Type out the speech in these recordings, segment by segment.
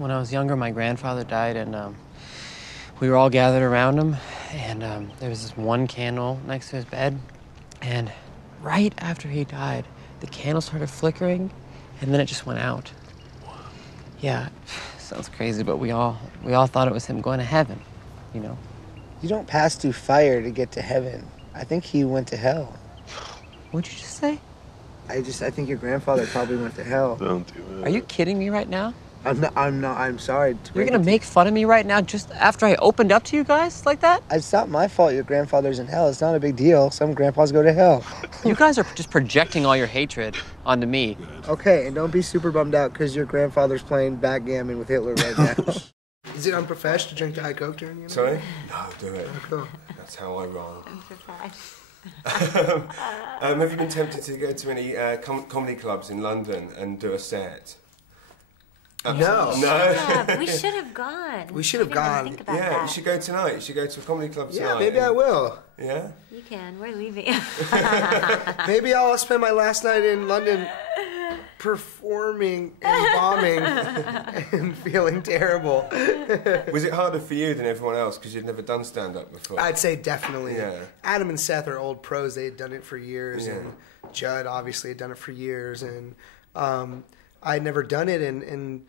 When I was younger, my grandfather died, and we were all gathered around him, and there was this one candle next to his bed, and right after he died, the candle started flickering, and then it just went out. Yeah, sounds crazy, but we all thought it was him going to heaven, you know? You don't pass through fire to get to heaven. I think he went to hell. What'd you just say? I think your grandfather probably went to hell. Don't do it. Are you kidding me right now? I'm sorry. You're gonna make fun of me right now just after I opened up to you guys like that? It's not my fault your grandfather's in hell. It's not a big deal. Some grandpas go to hell. You guys are just projecting all your hatred onto me. Okay, and don't be super bummed out because your grandfather's playing backgammon with Hitler right now. Is it unprofessional to drink Diet Coke during the interview? Sorry? No, do it. Oh, cool. That's how I roll. Unprofessional. Have you been tempted to go to any comedy clubs in London and do a set? No. No. Yeah, we should have gone. We should have gone. Think about Yeah, that. you should go tonight. You should go to a comedy club tonight. Yeah, maybe I will. Yeah? You can. We're leaving. Maybe I'll spend my last night in London performing and bombing and feeling terrible. Was it harder for you than everyone else because you'd never done stand-up before? I'd say definitely. Yeah. Adam and Seth are old pros. They had done it for years, Yeah. and Judd obviously had done it for years, and I'd never done it, and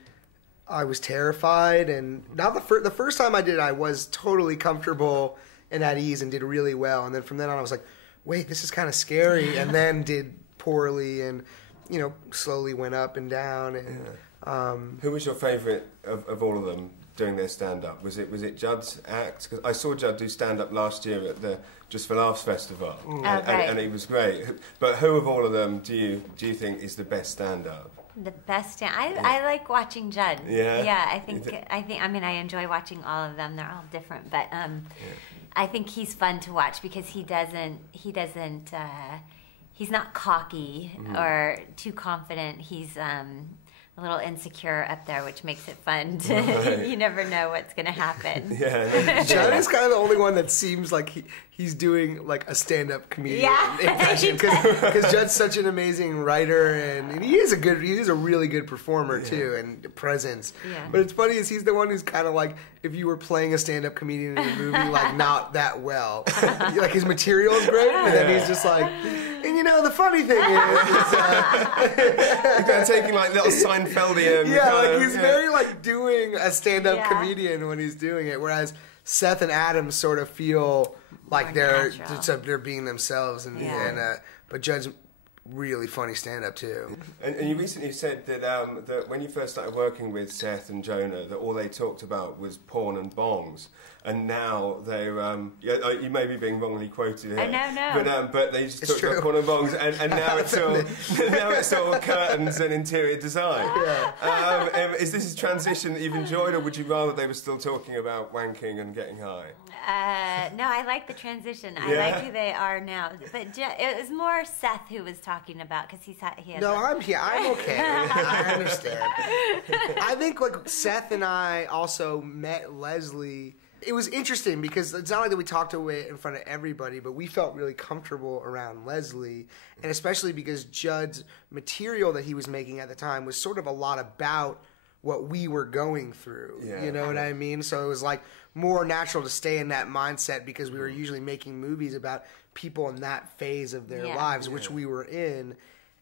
I was terrified. And now the first time I did it, I was totally comfortable and at ease and did really well. And then from then on, I was like, wait, this is kind of scary. And then did poorly, and slowly went up and down. And Who was your favourite of all of them doing their stand-up? Was it Judd's act? Because I saw Judd do stand-up last year at the Just for Laughs festival, and he was great. But who of all of them do you think is the best stand-up? The best. I like watching Judd. Yeah. Yeah. I think. I mean, I enjoy watching all of them. They're all different, but I think he's fun to watch because he doesn't. He's not cocky or too confident. He's a little insecure up there, which makes it fun. Right. You never know what's going to happen. Yeah. Judd is kind of the only one that seems like he's doing like a stand-up comedian impression, because Judd's such an amazing writer, and he is a really good performer too, and presence. Yeah. But it's funny is he's the one who's kind of like if you were playing a stand-up comedian in a movie, like not that well. Like his material is great, but then he's just like, and the funny thing is, They're taking like little Seinfeldian. yeah, like he's very like doing a stand-up comedian when he's doing it, whereas Seth and Adam sort of feel like they're being themselves, but Judd's really funny stand-up too. And you recently said that that when you first started working with Seth and Jonah, that all they talked about was porn and bongs, and now they're you may be being wrongly quoted here. No. But they just talked about porn and bongs, and now it's all curtains and interior design. Yeah. Is this a transition that you've enjoyed, or would you rather they were still talking about wanking and getting high? No, I like the transition. I like who they are now. But it was more Seth who was talking about because he has. No, I'm okay. I understand. I think like Seth and I also met Leslie. It was interesting because it's not like that we talked to it in front of everybody, but we felt really comfortable around Leslie, and especially because Judd's material that he was making at the time was sort of a lot about what we were going through. Yeah. You know what I mean? So it was like more natural to stay in that mindset because we were usually making movies about people in that phase of their lives, which we were in.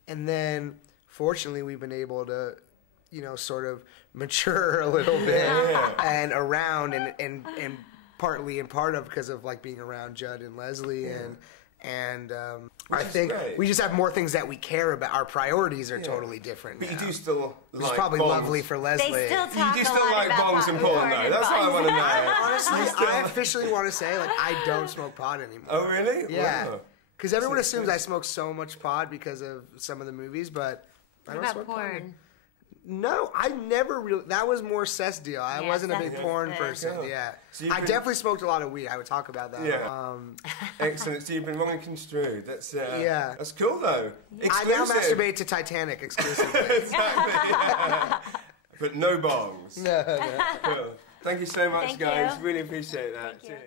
And then fortunately we've been able to, sort of mature a little bit and around and partly and part of because of like being around Judd and Leslie and I think we just have more things that we care about. Our priorities are totally different. But now. you do still Which like is probably bongs. lovely for Leslie. They still talk You do still like bongs and porn, though. That's what I want to know. Honestly, I officially want to say like I don't smoke pot anymore. Oh really? Yeah. Wow. Because everyone assumes I smoke so much pot because of some of the movies, but I don't smoke porn? pot. No, I never really. That was more Seth's deal. I wasn't a big Seth porn is person. Cool. Yeah, So I definitely smoked a lot of weed. I would talk about that. Yeah. Excellent. So you've been wrongly construed. That's That's cool though. Exclusive. I now masturbate to Titanic exclusively. Exactly. Yeah. But no bongs. No. Cool. Thank you so much, Thank guys. you. Really appreciate that. Cheers.